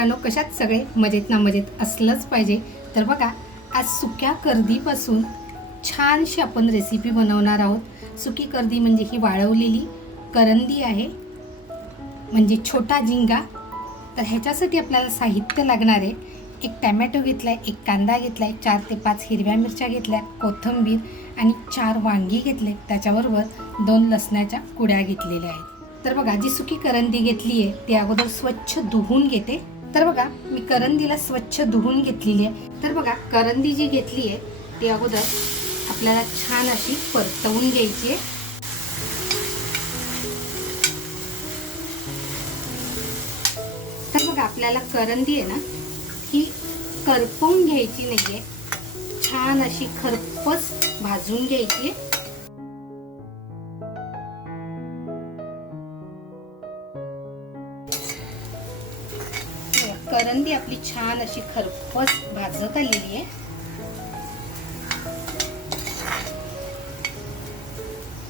मित्रांनो, कशात सगळे मजेत ना मजेत असलंच पाहिजे. तर बघा, आज सुक्या कर्दीपासून छानशी आपण रेसिपी बनवणार आहोत. सुकी कर्दी म्हणजे ही वाळवलेली करंदी आहे, म्हणजे छोटा झिंगा. तर ह्याच्यासाठी आपल्याला साहित्य लागणार आहे. एक टॅमॅटो घेतला आहे, एक कांदा घेतला आहे, 4 ते 5 हिरव्या मिरच्या घेतल्या, कोथिंबीर आणि 4 वांगी घेतले, त्याच्याबरोबर 2 लसणाच्या कुड्या घेतलेल्या आहेत. तर बघा, जी सुकी करंदी घेतली आहे ती अगोदर स्वच्छ धुवून घेते. तर बघा, मी करंदीला स्वच्छ धुवून घेतलेली आहे. तर बघा, करंदी जी घेतली आहे ती अगोदर आपल्याला छान अशी परतवून घ्यायची आहे. तर बघा, आपल्याला करंदी आहे ना, ही करपवून घ्यायची नाहीये, छान अशी खरपूस भाजून घ्यायची आहे. करंदी आपली छान अशी खरपूस भाजत आलेली आहे.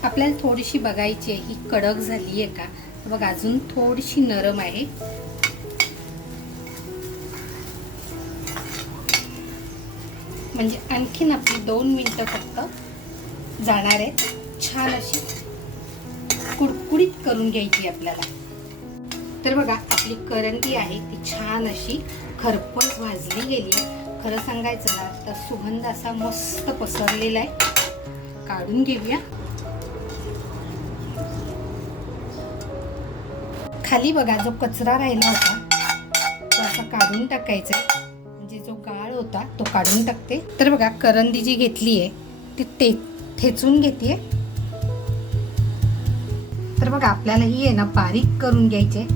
आपल्याला थोडीशी बघायची आहे ही कडक झाली आहे का. बघा, अजून थोडीशी नरम आहे. म्हणजे आणखीन आपली 2 मिनिटं फक्त जाणार आहेत. छान अशी कुडकुडीत करून घ्यायची आपल्याला. तर बघा, आपली करंदी आहे ती छान अशी खरपूस भाजली गेली. खरं सांगायचं ना तर सुगंध असा मस्त पसरलेला आहे. काढून घेऊया. खाली बघा, जो कचरा राहिला होता तो असा काढून टाकायचा आहे. म्हणजे जो गाळ होता तो काढून टाकते. तर बघा, करंदी जी घेतली आहे ती ठेचून घेते. तर बघा, आपल्याला ही आहे ना बारीक करून घ्यायचे.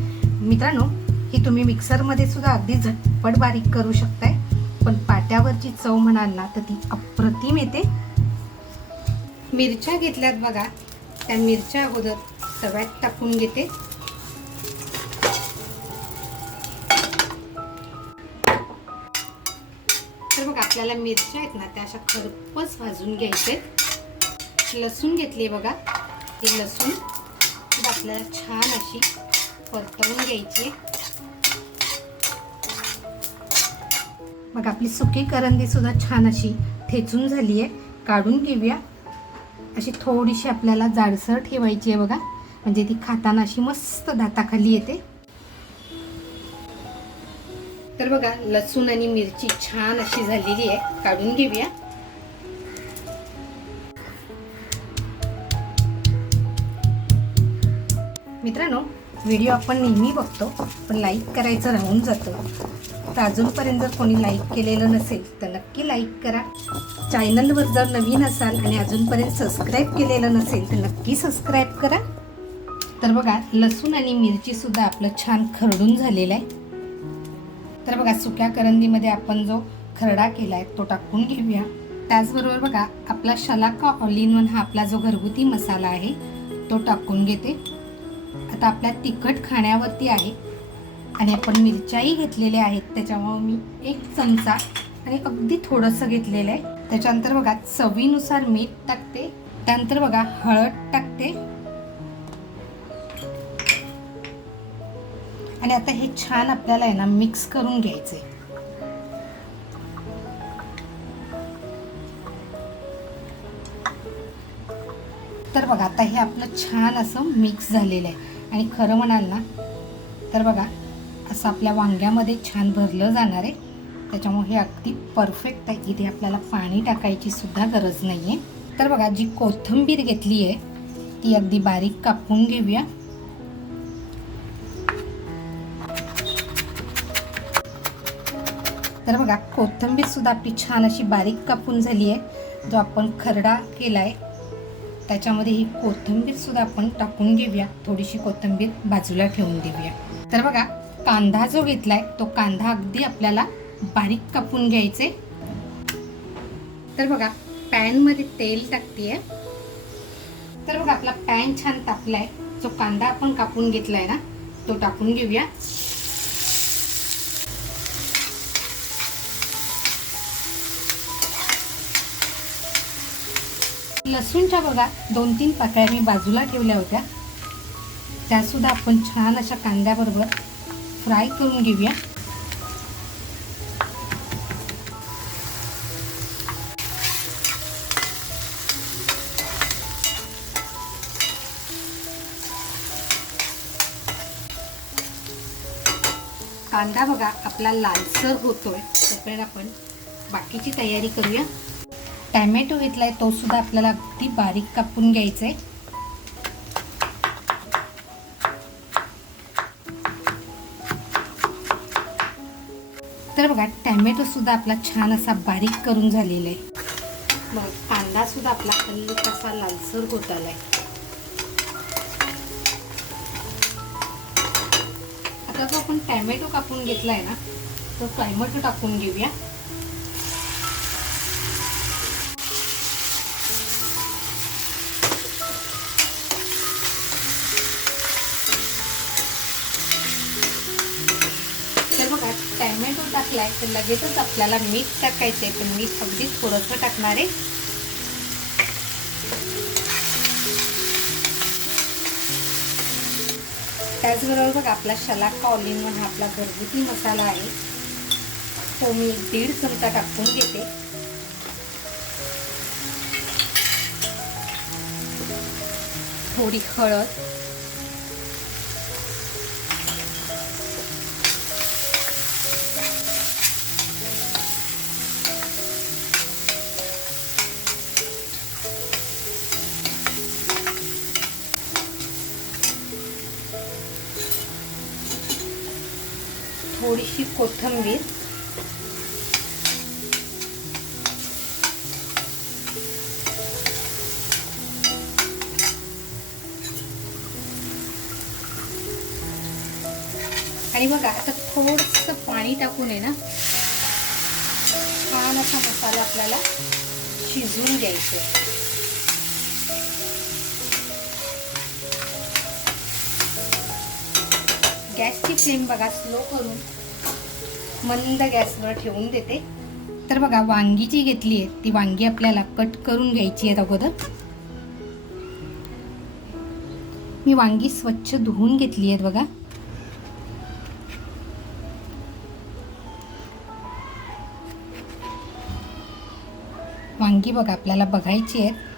मित्रांनो, ही तुम्ही मिक्सरमध्ये सुद्धा अगदी झटपट बारीक करू शकताय, पण पाट्यावरची चव म्हणाल ना तर ती अप्रतिम येते. मिरच्या घेतल्यात बघा, त्या मिरच्या अगोदर तव्यात टाकून घेते. तर बघा, आपल्याला मिरच्या आहेत ना त्या अशा खरपूस भाजून घ्यायचे. लसूण घेतली बघा, ही लसूण आपल्याला छान अशी परतवून घ्यायची. मग आपली सुकी करंदी सुद्धा छान अशी ठेचून झाली आहे. काढून घेऊया. अशी थोडीशी आपल्याला जाडसर ठेवायची आहे बघा, म्हणजे ती खाताना अशी मस्त दाताखाली येते. तर बघा, लसूण आणि मिरची छान अशी झालेली आहे. काढून घेऊया. मित्रांनो, व्हिडिओ आपण नेहमी बघतो, पण लाईक करायचं राहून जातं. तर अजूनपर्यंत जर कोणी लाईक केलेलं नसेल तर नक्की लाईक करा. चॅनलवर जर नवीन असाल आणि अजूनपर्यंत सबस्क्राईब केलेलं नसेल तर नक्की सबस्क्राईब करा. तर बघा, लसूण आणि मिरची सुद्धा आपलं छान खरडून झालेलं आहे. तर बघा, सुक्या करंदीमध्ये आपण जो खरडा केला आहे तो टाकून घेऊया. त्याचबरोबर बघा, आपला शलाका ऑल इन वन हा आपला जो घरगुती मसाला आहे तो टाकून घेते. आता आपल्या तिखट खाण्यावरती आहे आणि आपण मिरच्याही घेतलेल्या आहेत, त्याच्यामुळे मी 1 चमचा आणि अगदी थोडंसं घेतलेलं आहे. त्याच्यानंतर बघा, चवीनुसार मीठ टाकते. त्यानंतर बघा, हळद टाकते. आणि आता हे छान आपल्याला आहे ना मिक्स करून घ्यायचे. तर बघा, आता हे आपलं छान असं मिक्स झालेलं आहे. आणि खरं म्हणाल ना तर बघा, असं आपल्या वांग्यामध्ये छान भरलं जाणार आहे. त्याच्यामुळे हे अगदी परफेक्ट आहे. इथे आपल्याला पाणी टाकायची सुद्धा गरज नाही आहे. तर बघा, जी कोथिंबीर घेतली आहे ती अगदी बारीक कापून घेऊया. तर बघा, कोथिंबीर सुद्धा आपली छान अशी बारीक कापून झाली आहे. जो आपण खरडा केला आहे त्याच्यामध्ये ही कोथिंबीर सुद्धा आपण टाकून घेऊया. थोडीशी कोथिंबीर बाजूला ठेवून देऊया. तर बघा, कांदा जो घेतलाय तो कांदा अगदी आपल्याला बारीक कापून घ्यायचे. तर बघा, पॅनमध्ये तेल टाकतेय. तर बघा, आपला पॅन छान तापलाय. जो कांदा आपण कापून घेतलाय ना तो टाकून घेऊया. लसूणच्या बघा 2-3 पाकळ्या मी बाजूला ठेवल्या होत्या, त्यासुद्धा आपण छान अशा कांद्याबरोबर फ्राय करून घेऊया. कांदा बघा आपला लालसर होतोय, तोपर्यंत आपण बाकीची तयारी करूया. टॅमॅटो घेतलाय, तो सुद्धा आपल्याला अगदी बारीक कापून घ्यायचा आहे. तर बघा टॅमॅटो सुद्धा आपला छान असा बारीक करून झालेला आहे. मग कांदा सुद्धा आपला हलका असा लालसर होत आलाय. आता जो आपण टॅमॅटो कापून घेतलाय ना, तो टॅमॅटो टाकून घेऊया. तर बघा टॅमॅटो टाकलाय तर लगेचच आपल्याला मीठ टाकायचंय, पण मीठ अगदी थोडंसं टाकणार आहे. त्याचबरोबर बघा आपला शलाका ऑल इन वन हा आपला घरगुती मसाला आहे, तो मी 1.5 चमचा टाकून घेते. थोडी हळद, थोडीशी कोथिंबीर, आणि बघा आता थोडंसं पाणी टाकून आहे ना, छान असा मसाला आपल्याला शिजवून घ्यायचा आहे. गॅसची फ्लेम बघा स्लो करून मंद गॅसवर ठेवून देते. तर बघा वांगी जी घेतली आहे ती वांगी आपल्याला कट करून घ्यायची आहेत. अगोदर मी वांगी स्वच्छ धुवून घेतली आहेत बघा. वांगी बघा आपल्याला बघायची आहेत.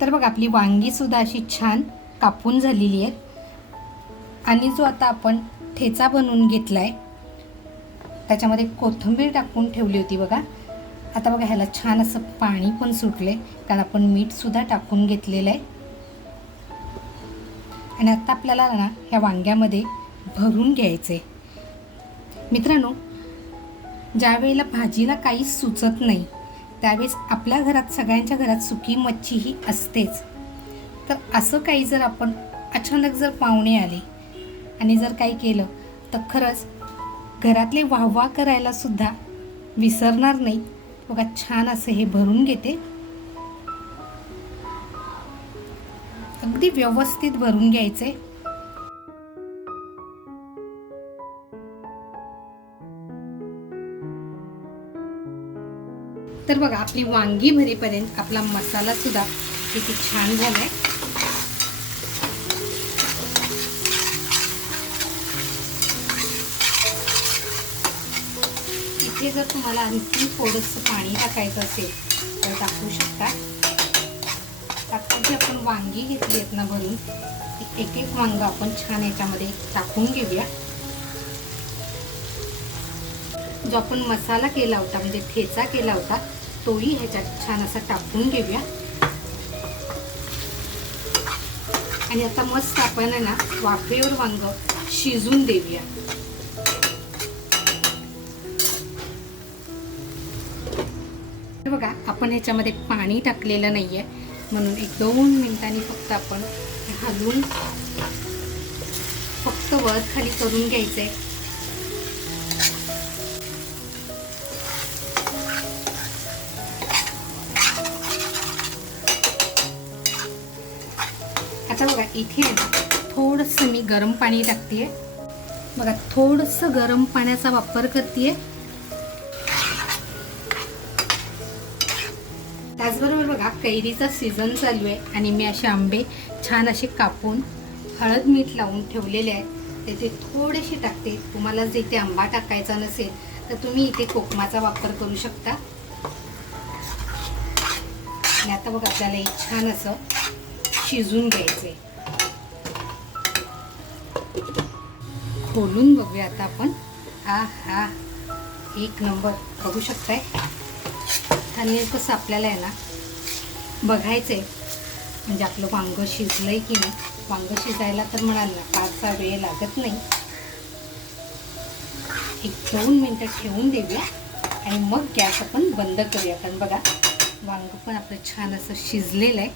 तर बघा आपली वांगी सुद्धा अशी छान कापून झालेली आहे. आणि जो आता आपण ठेचा बनवून घेतलाय त्याच्यामध्ये कोथिंबीर टाकून ठेवली होती बघा. आता बघा ह्याला छान असं पाणी पण सुटले, कारण आपण मीठ सुद्धा टाकून घेतलेलं आहे. आणि आता आपल्याला ना ह्या वांग्यामध्ये भरून घ्यायचे. मित्रांनो, ज्या वेळेला भाजीला काहीच सुचत नाही त्यावेळेस आपल्या घरात सगळ्यांच्या घरात सुकी मच्छी ही असतेच. तर असं काही जर आपण अचानक जर पाहुणे आले आणि जर काही केलं तर खरंच घरातले वाहवा करायला सुद्धा विसरणार नाही. बघा छान असं हे भरून घेते, अगदी व्यवस्थित भरून घ्यायचे. तर बघा आपली वांगी भरेपर्यंत आपला मसाला सुद्धा किती छान झालाय. इथे जर तुम्हाला आणखी थोडंसं पाणी टाकायचं असेल तर टाकू शकता. आता जी आपण वांगी घेतली आहेत ना भरून, एक एक वांग आपण छान याच्यामध्ये टाकून घेऊया. जो आपण मसाला केला होता म्हणजे ठेचा केला होता तोही ह्याच्यात छान असा टाकून घेऊया. आणि आता मस्त आपण ना वाफेवर वांग शिजून देऊया. बघा आपण ह्याच्यामध्ये पाणी टाकलेलं नाहीये, म्हणून 1-2 मिनिटांनी फक्त आपण हलवून फक्त वर खाली करून घ्यायचंय. आता बघा इथे आहे ना थोडंसं मी गरम पाणी टाकतेय. बघा थोडंसं गरम पाण्याचा वापर करतेय. त्याचबरोबर बघा कैरीचा सीझन चालू आहे आणि मी असे आंबे छान असे कापून हळद मीठ लावून ठेवलेले आहेत. ते थोडेसे टाकते. तुम्हाला जर इथे आंबा टाकायचा नसेल तर तुम्ही इथे कोकमाचा वापर करू शकता. आणि आता बघा आपल्याला एक छान असं शिजून घ्यायचंय. खोलून बघूया आता आपण. हा एक नंबर. बघू शकताय. आणि कसं आपल्याला आहे ना बघायचंय म्हणजे आपलं वांग शिजलंय की नाही. वांग शिजायला तर म्हणाल ना फारसा वेळ लागत नाही. 1-2 मिनटं ठेवून देऊया आणि मग गॅस आपण बंद करूया. कारण बघा वांग पण आपलं छान असं शिजलेलं आहे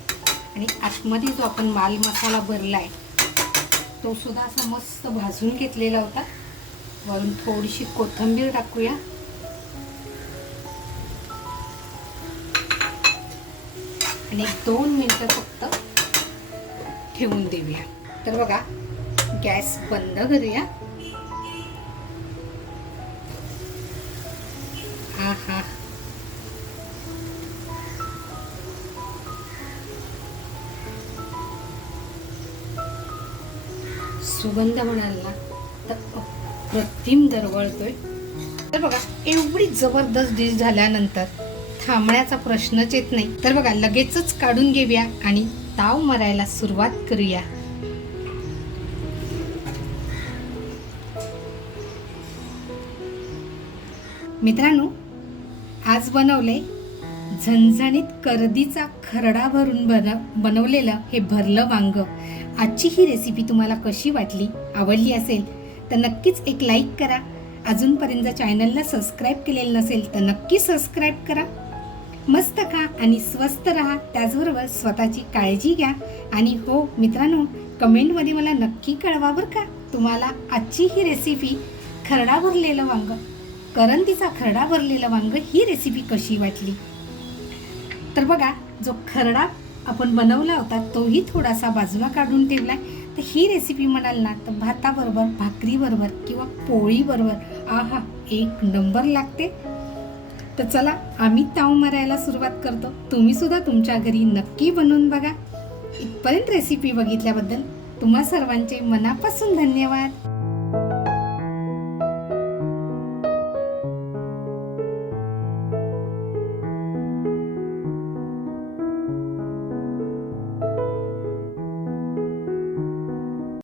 आणि आतमध्ये जो आपण माल मसाला भरला आहे तो सुद्धा असा मस्त भाजून घेतलेला होता. वरून थोडीशी कोथिंबीर टाकूया. आणि 1-2 मिनटं फक्त ठेवून देऊया. तर बघा गॅस बंद करूया. हा सुगंध म्हणाल ना तर अप्रतिम दरवळतोय. तर बघा एवढी जबरदस्त डिश झाल्यानंतर थांबण्याचा प्रश्नच येत नाही. तर बघा लगेचच काढून घेऊया आणि ताव मारायला सुरुवात करूया. मित्रांनो आज बनवले झणझणीत कर्दीचा खरडा भरून बनवलेलं हे भरलं वांग. आजची ही रेसिपी तुम्हाला कशी वाटली, आवडली असेल तर नक्कीच एक लाईक करा. अजूनपर्यंत चॅनलला सबस्क्राईब केलेलं नसेल तर नक्की सबस्क्राईब करा. मस्त खा आणि स्वस्त राहा. त्याचबरोबर स्वतःची काळजी घ्या. आणि हो मित्रांनो कमेंटमध्ये मला नक्की कळवा बरं का तुम्हाला आजची ही रेसिपी खरडा भरलेलं वांग, करंदीचा खरडा भरलेलं वांग ही रेसिपी कशी वाटली. तर बघा जो खरडा आपण बनवला होता तोही थोडासा बाजूला काढून ठेवलाय. तर ही रेसिपी म्हणाल ना तर भाताबरोबर, भाकरीबरोबर किंवा पोळीबरोबर आहा एक नंबर लागते. तर चला आम्ही ताव मारायला सुरुवात करतो. तुम्ही सुद्धा तुमच्या घरी नक्की बनवून बघा. इथपर्यंत रेसिपी बघितल्याबद्दल तुम्हा सर्वांचे मनापासून धन्यवाद.